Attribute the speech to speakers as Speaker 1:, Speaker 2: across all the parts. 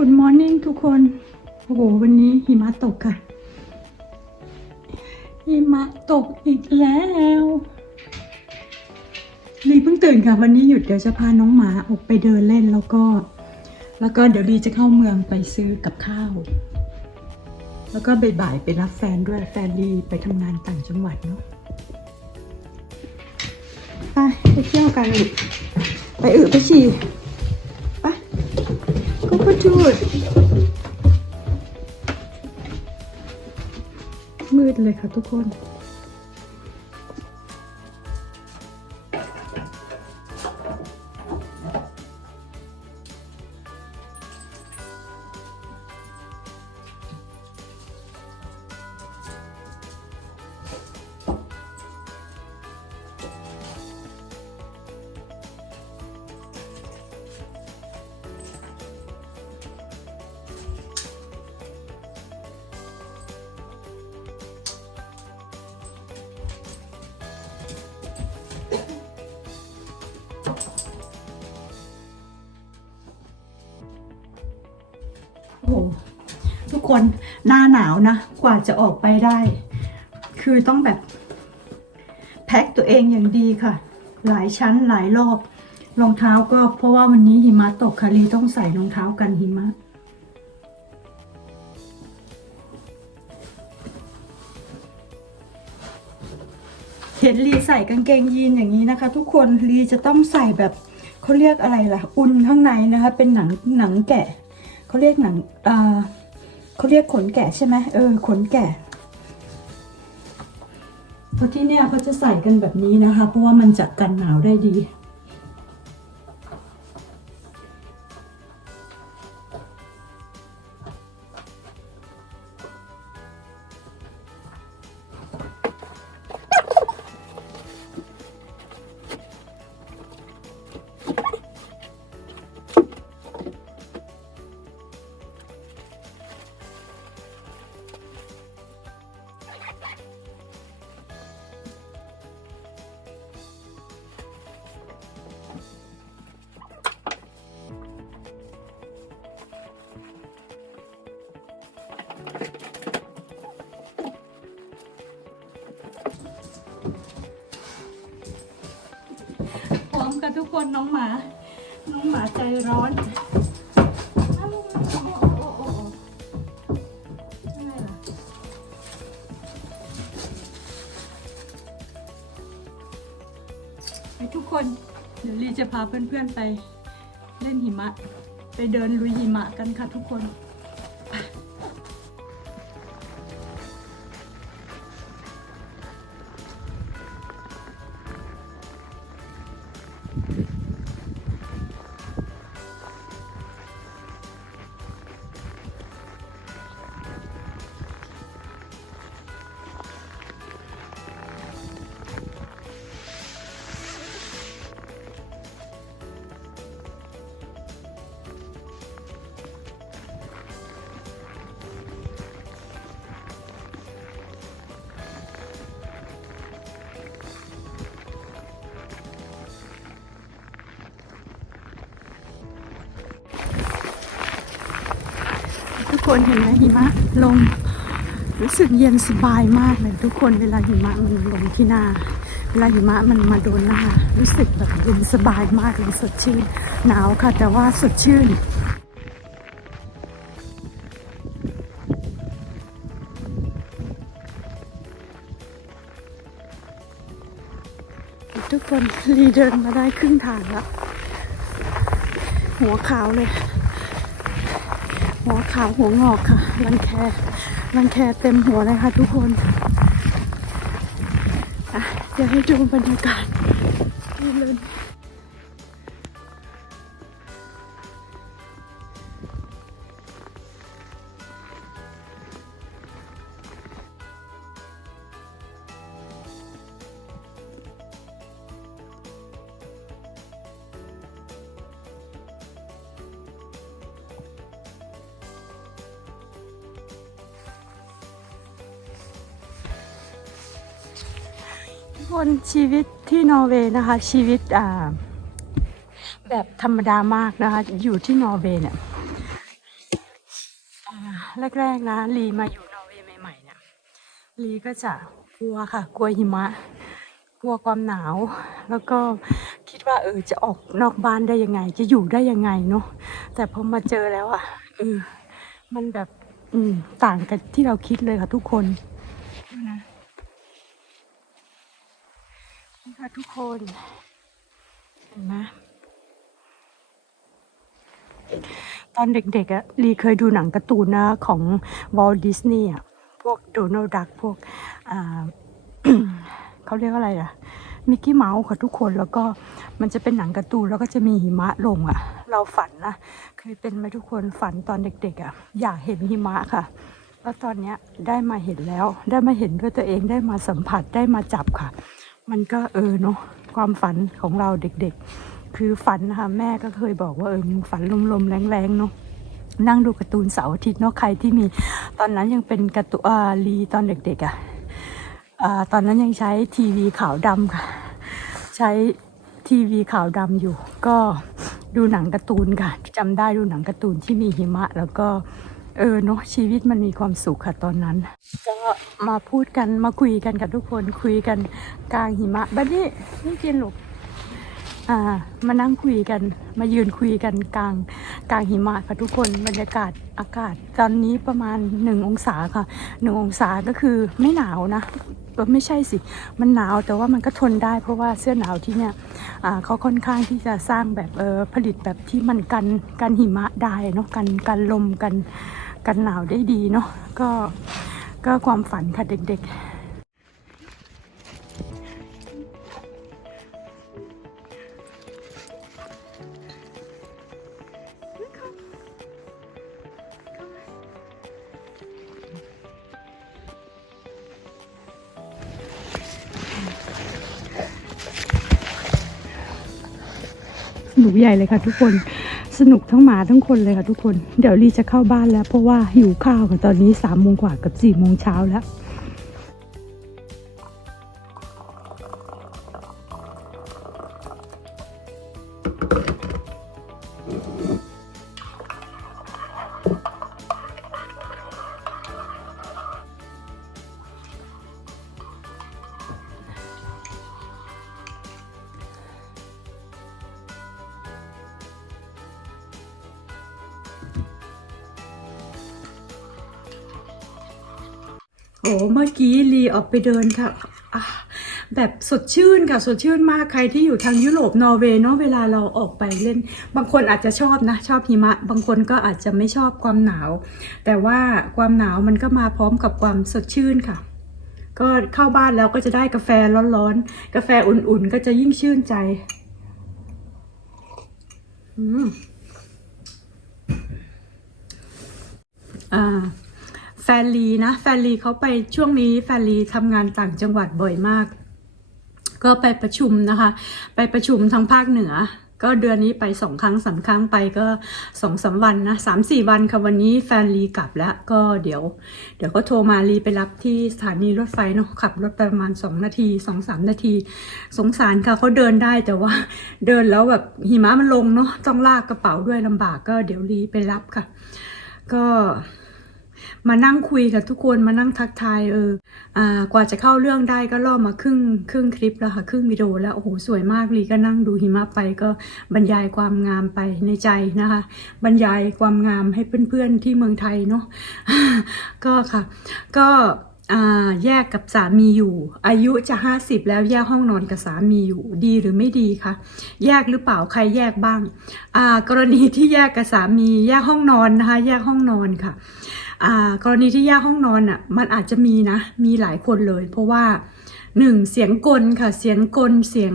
Speaker 1: Good morning ทุกคน โอ้โห วันนี้หิมะตกค่ะ หิมะตกอีกแล้วลีเพิ่งตื่นค่ะ วันนี้หยุดเดี๋ยวจะพาน้องหมาออกไปเดินเล่นแล้วก็ แล้วก็เดี๋ยวลีจะเข้าเมืองไปซื้อกับข้าว แล้วก็บ่ายๆไปรับแฟนด้วยแฟนลีไปทำงานต่างจังหวัดเนาะไปไปเที่ยวกันไปอึไปฉี่ ดูดมืดเลยค่ะทุกคน โอ้โหทุกคนหน้าหนาวนะ กว่าจะออกไปได้ คือต้องแบบ แพ็คตัวเองอย่างดีค่ะ หลายชั้นหลายรอบรองเท้าก็เพราะว่าวันนี้หิมะตกค่ะลีต้องใส่รองเท้ากันหิมะเห็นลีใส่กางเกงยีนอย่างนี้นะคะ ทุกคนลีจะต้องใส่แบบเขาเรียกอะไรล่ะ อุ่นข้างในนะคะ เป็นหนังหนังแกะ เขาเรียกหนังอ่าเขาเรียกขนแกะใช่ไหมเออขนแกะเพราะที่เนี่ยเขาจะใส่กันแบบนี้นะคะ เพราะว่ามันจะกันหนาวได้ดี กันทุกคนน้องหมา น้องหมาใจร้อนไปทุกคน เดี๋ยวลีจะพาเพื่อนๆไปเล่นหิมะ ไปเดินลุยหิมะกันค่ะทุกคน คนเห็นไหมหิมะลงรู้สึกเย็นสบายมากเลยทุกคนเวลาหิมะมันลงที่หน้า เวลาหิมะมันมาโดนหน้า รู้สึกแบบเย็นสบายมากเลยสดชื่น หนาวค่ะแต่ว่าสดชื่นทุกคนรีเดินมาได้ครึ่งทางแล้ว หัวขาวเลย หัวขาวหัวงอกค่ะ รังแครังแคเต็มหัวเลยค่ะทุกคนอะเดี๋ยวให้ดูบรรยากาศที่เลย คนชีวิตที่นอร์เวย์นะคะ ชีวิตอ่าแบบธรรมดามากนะคะ อยู่ที่นอร์เวย์เนี่ยแรกๆนะลีมาอยู่นอร์เวย์ใหม่ๆเนี่ยลีก็จะกลัวค่ะ กลัวหิมะ กลัวความหนาว แล้วก็คิดว่าเออจะออกนอกบ้านได้ยังไง จะอยู่ได้ยังไงเนาะแต่พอมาเจอแล้วอะเออมันแบบ อืมต่างกันที่เราคิดเลยค่ะทุกคนนะนี่ ค่ะทุกคน เห็นไหมตอนเด็กๆอะลีเคยดูหนังการ์ตูนนะของวอลดิสนีย์อะพวกโดนัลด์ดักพวกอ่าเขาเรียกว่าอะไรอะมิกกี้เมาส์ค่ะทุกคนแล้วก็มันจะเป็นหนังการ์ตูนแล้วก็จะมีหิมะลงอะเราฝันนะเคยเป็นไหมทุกคนฝันตอนเด็กๆอะอยากเห็นหิมะค่ะแล้วตอนเนี้ยได้มาเห็นแล้วได้มาเห็นด้วยตัวเองได้มาสัมผัสได้มาจับค่ะ มันก็เออเนาะความฝันของเราเด็กๆ คือฝันนะคะแม่ก็เคยบอกว่าเออฝันลมๆแรงๆเนาะนั่งดูการ์ตูนเสาร์อาทิตย์เนาะใครที่มี ตอนนั้นยังเป็นการ์ตูนอ่าลีตอนเด็กๆอะ่ะตอนนั้นยังใช้ทีวีขาวดำค่ะ ใช้ทีวีขาวดำอยู่ ก็ดูหนังการ์ตูนค่ะจำได้ดูหนังการ์ตูนที่มีหิมะ แล้วก็ เออเนาะชีวิตมันมีความสุขค่ะตอนนั้น ก็มาพูดกันมาคุยกันกับทุกคนคุยกันกลางหิมะบัดนี้นี่กินหรอกอ่ามานั่งคุยกัน มายืนคุยกันกลางกลางหิมะค่ะทุกคนบรรยากาศอากาศ ตอนนี้ประมาณหนึ่งองศาค่ะหนึ่งองศาก็คือไม่หนาวนะไม่ใช่สิ มันหนาวแต่ว่ามันก็ทนได้เพราะว่าเสื้อหนาวที่เนี่ยอ่าเขาค่อนข้างที่จะสร้างแบบเออผลิตแบบที่มันกันกันหิมะได้เนาะกันกันลมกัน กันหนาวได้ดีเนาะก็ก็ความฝันค่ะเด็กๆสนุกใหญ่เลยค่ะทุกคน สนุกทั้งหมาทั้งคนเลยค่ะทุกคน เดี๋ยวลีจะเข้าบ้านแล้ว เพราะว่าหิวข้าวค่ะตอนนี้สามโมงกว่ากับสี่โมงเช้าแล้ว อ้เมื่อกี้ลีออกไปเดินค่ะอะแบบสดชื่นค่ะ สดชื่นมากใครที่อยู่ทางยุโรปนอร์เวย์เนาะเวลาเราออกไปเล่น บางคนอาจจะชอบนะ ชอบหิมะ บางคนก็อาจจะไม่ชอบความหนาว แต่ว่าความหนาวมันก็มาพร้อมกับความสดชื่นค่ะ ก็เข้าบ้านแล้วก็จะได้กาแฟร้อนๆ กาแฟอุ่นๆ ก็จะยิ่งชื่นใจอืมอ่า แฟนลีนะ แฟนลีเขาไปช่วงนี้แฟนลีทำงานต่างจังหวัดบ่อยมาก ก็ไปประชุมนะคะ ไปประชุมทางภาคเหนือ ก็เดือนนี้ไปสองครั้งสามครั้งไปก็สองสามวันนะสามสี่วันค่ะวันนี้แฟนลีกลับแล้วก็เดี๋ยว เดี๋ยวก็โทรมาลีไปรับที่สถานีรถไฟเนาะขับรถปประมาณสองนาทีสองสามนาที สงสารค่ะเขาเดินได้แต่ว่าเดินแล้วแบบหิมะมันลงเนาะต้องลากกระเป๋าด้วยลำบากก็เดี๋ยวลีไปรับค่ะ ก็ มานั่งคุยกับทุกคนมานั่งทักทายเอออ่ากว่าจะเข้าเรื่องได้ก็ล่อมาครึ่งครึ่งคลิปแล้วค่ะ ครึ่งวิดีโอแล้วโอ้โหสวยมากลีก็นั่งดูหิมะไปก็บรรยายความงามไปในใจนะคะ บรรยายความงามให้เพื่อนๆที่เมืองไทยเนาะก็ค่ะ ก็ แยกกับสามีอยู่ อายุจะห้าสิบแล้วแยกห้องนอนกับสามีอยู่ดีหรือไม่ดีคะแยกหรือเปล่าใครแยกบ้างกรณีที่แยกกับสามีแยกห้องนอนนะคะแยกห้องนอนค่ะอ่ากรณีที่แยกห้องนอนอะมันอาจจะมีนะมีหลายคนเลย เพราะว่าหนึ่งเสียงกลค่ะเสียงกลเสียง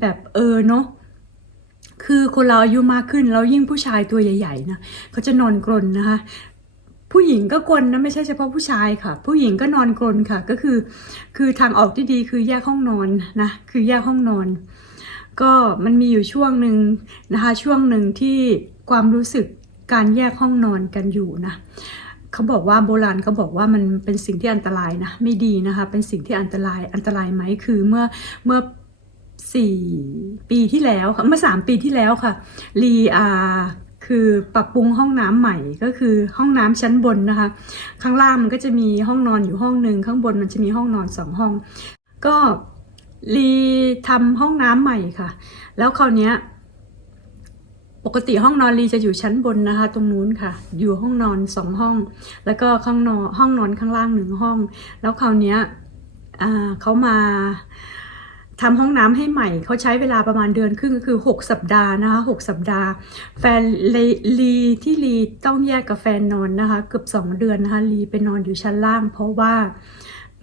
Speaker 1: แบบเออเนาะคือคนเราอายุมากขึ้นแล้วยิ่งผู้ชายตัวใหญ่ๆนะเขาจะนอนกรนนะคะ ผู้หญิงก็กลนนะไม่ใช่เฉพาะผู้ชายค่ะ ผู้หญิงก็นอนกรนค่ะ ก็คือ คือทางออกที่ดีคือแยกห้องนอนนะคือแยกห้องนอน ก็มันมีอยู่ช่วงหนึ่งนะคะช่วงหนึ่งที่ความรู้สึกการแยกห้องนอนกันอยู่นะเขาบอกว่าโบราณเขาบอกว่ามันเป็นสิ่งที่อันตรายนะไม่ดีนะคะเป็นสิ่งที่อันตรายอันตรายไหมคือเมื่อเมื่อสี่ปีที่แล้วค่ะเมื่อสามปีที่แล้วค่ะลีอา คือปรับปรุงห้องน้ำใหม่ก็คือห้องน้ำชั้นบนนะคะ ข้างล่างมันก็จะมีห้องนอนอยู่ห้องหนึ่งข้างบนมันจะมีห้องนอนสองห้อง ก็รีทำห้องน้ำใหม่ค่ะ แล้วคราวเนี้ยปกติห้องนอนรีจะอยู่ชั้นบนนะคะ ตรงนู้นค่ะ อยู่ห้องนอนสองห้อง แล้วก็ข้างนอนห้องนอนข้างล่างหนึ่งห้อง แล้วคราวเนี้ยเขามา ทำห้องน้ำให้ใหม่เขาใช้เวลาประมาณเดือนครึ่งก็คือ 6 สัปดาห์นะคะ6สัปดาห์ แฟนลีลีที่ลีต้องแยกกับแฟนนอนนะคะ เกือบ2 เดือนนะคะลีไปนอนอยู่ชั้นล่าง เพราะว่า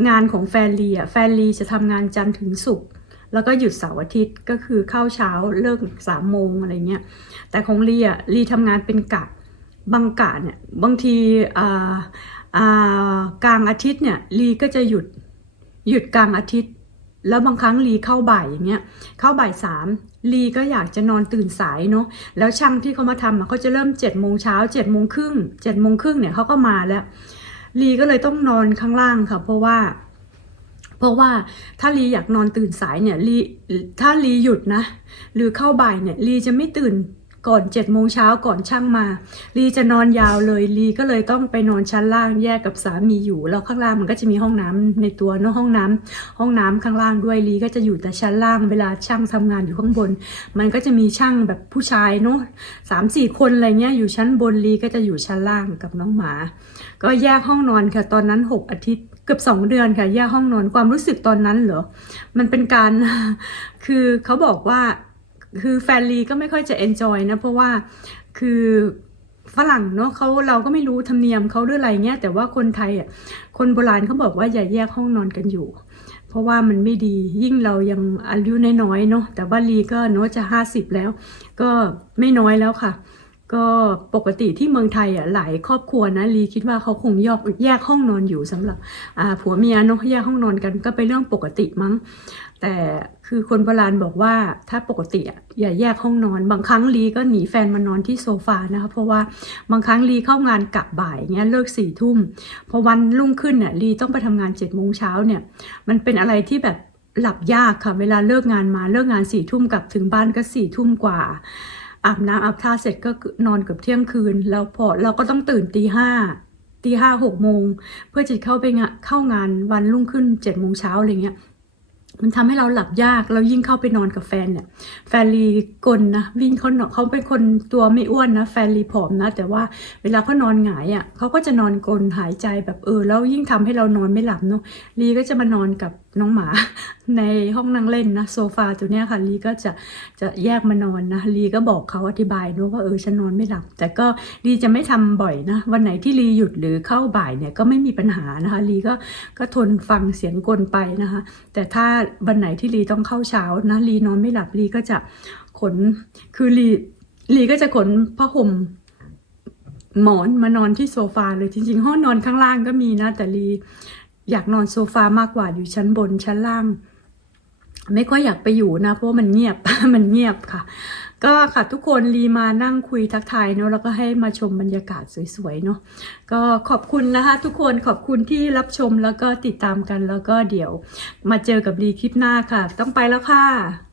Speaker 1: งานของแฟนลีอะแฟนลีจะทำงานจันทร์ถึงศุกร์แล้วก็หยุดเสาร์อาทิตย์ก็คือเข้าเช้าเลิกสามโมงอะไรเงี้ยแต่ของลีอะลีทำงานเป็นกะบางกะเนี่ยบางทีอ่าอ่ากลางอาทิตย์เนี่ยลีก็จะหยุดหยุดกลางอาทิตย์ แล้วบางครั้งลีเข้าบ่ายอย่างเงี้ยเข้าบ่ายสามลีก็อยากจะนอนตื่นสายเนาะแล้วช่างที่เขามาทำเขาจะเริ่มเจ็ดโมงเช้าเจ็ดโมงครึ่งเจ็ดโมงครึ่งเนี่ยเขาก็มาแล้วลีก็เลยต้องนอนข้างล่างค่ะ เพราะว่า เพราะว่าถ้าลีอยากนอนตื่นสายเนี่ยลีถ้าลีหยุดนะ หรือเข้าบ่ายเนี่ยลีจะไม่ตื่น ก่อน7จ็ดโมงเช้าก่อนช่างมาลีจะนอนยาวเลยลีก็เลยต้องไปนอนชั้นล่างแยกกับสามีอยู่ แล้วข้างล่างมันก็จะมีห้องน้ำในตัวเนอะห้องน้ำห้องน้ำข้างล่างด้วยลีก็จะอยู่แต่ชั้นล่างเวลาช่างทำงานอยู่ข้างบน มันก็จะมีช่างแบบผู้ชายเนอะสามสี่คนอะไรเงี้ยอยู่ชั้นบนลีก็จะอยู่ชั้นล่างกับน้องหมา ก็แยกห้องนอนค่ะตอนนั้นหกอาทิตย์เกือบสองเดือนค่ะแยกห้องนอนความรู้สึกตอนนั้นเหรอมันเป็นการคือเขาบอกว่า คือแฟนลีก็ไม่ค่อยจะเอนจอยนะ เพราะว่าคือฝรั่งเนาะเขาเราก็ไม่รู้ธรรมเนียมเขาหรืออะไรเงี้ยแต่ว่าคนไทยอะคนโบราณเขาบอกว่าอย่าแยกห้องนอนกันอยู่ เพราะว่ามันไม่ดียิ่งเรายังอายุน้อยๆเนาะแต่ว่าลีก็เนาะจะห้าสิบแล้ว ก็ไม่น้อยแล้วค่ะ ก็ปกติที่เมืองไทยอะหลายครอบครัวนะลีคิดว่าเขาคงยกแยกห้องนอนอยู่สำหรับผัวเมียเนาะแยกห้องนอนกันก็เป็นเรื่องปกติมั้ง แต่คือคนโบราณบอกว่าถ้าปกติอะอย่าแยกห้องนอน บางครั้งลีก็หนีแฟนมานอนที่โซฟานะคะเพราะว่าบางครั้งลีเข้างานกะบ่ายเงี้ยเลิกสี่ทุ่มพอวันรุ่งขึ้นเนี่ยลีต้องไปทำงานเจ็ดโมงเช้าเนี่ยมันเป็นอะไรที่แบบหลับยากค่ะเวลาเลิกงานมาเลิกงานสี่ทุ่มกลับถึงบ้านก็สี่ทุ่มกว่า อาบน้ำอาบท่าเสร็จก็นอนเกือบเที่ยงคืน แล้วพอเราก็ต้องตื่นตีห้าตีห้าหกโมง เพื่อจะเข้าไปงะเข้างานวันรุ่งขึ้นเจ็ดโมงเช้าอะไรเงี้ยมันทำให้เราหลับยากแล้วยิ่งเข้าไปนอนกับแฟนเนี่ย แฟนลีกลนะวิ่งเขาเนเขาเป็นคนตัวไม่อ้วนนะ แฟนลีผอมนะ แต่ว่าเวลาเขานอนหงายอะเขาก็จะนอนกลนหายใจแบบเออ แล้วยิ่งทำให้เรานอนไม่หลับเนาะลีก็จะมานอนกับ น้องหมาในห้องนั่งเล่นนะโซฟาตัวเนี้ยค่ะลีก็จะจะแยกมานอนนะลีก็บอกเขาอธิบายเนอะว่าเออฉันนอนไม่หลับ แต่ก็ลีจะไม่ทำบ่อยนะ วันไหนที่ลีหยุดหรือเข้าบ่ายเนี่ยก็ไม่มีปัญหานะคะลีก็ก็ทนฟังเสียงกลนไปนะคะ แต่ถ้าวันไหนที่ลีต้องเข้าเช้านะลีนอนไม่หลับลีก็จะขนคือลีลีก็จะขนผ้าห่มหมอนมานอนที่โซฟาเลยจริงๆ ห้องนอนข้างล่างก็มีนะแต่ลี อยากนอนโซฟามากกว่าอยู่ชั้นบนชั้นล่าง ไม่ค่อยอยากไปอยู่นะ เพราะมันเงียบ มันเงียบค่ะ ก็ค่ะทุกคนรีมานั่งคุยทักทายเนาะแล้วก็ให้มาชมบรรยากาศสวยๆเนาะก็ขอบคุณนะคะ ทุกคนขอบคุณที่รับชมแล้วก็ติดตามกันแล้วก็เดี๋ยว มาเจอกับรีคลิปหน้าค่ะ ต้องไปแล้วค่ะ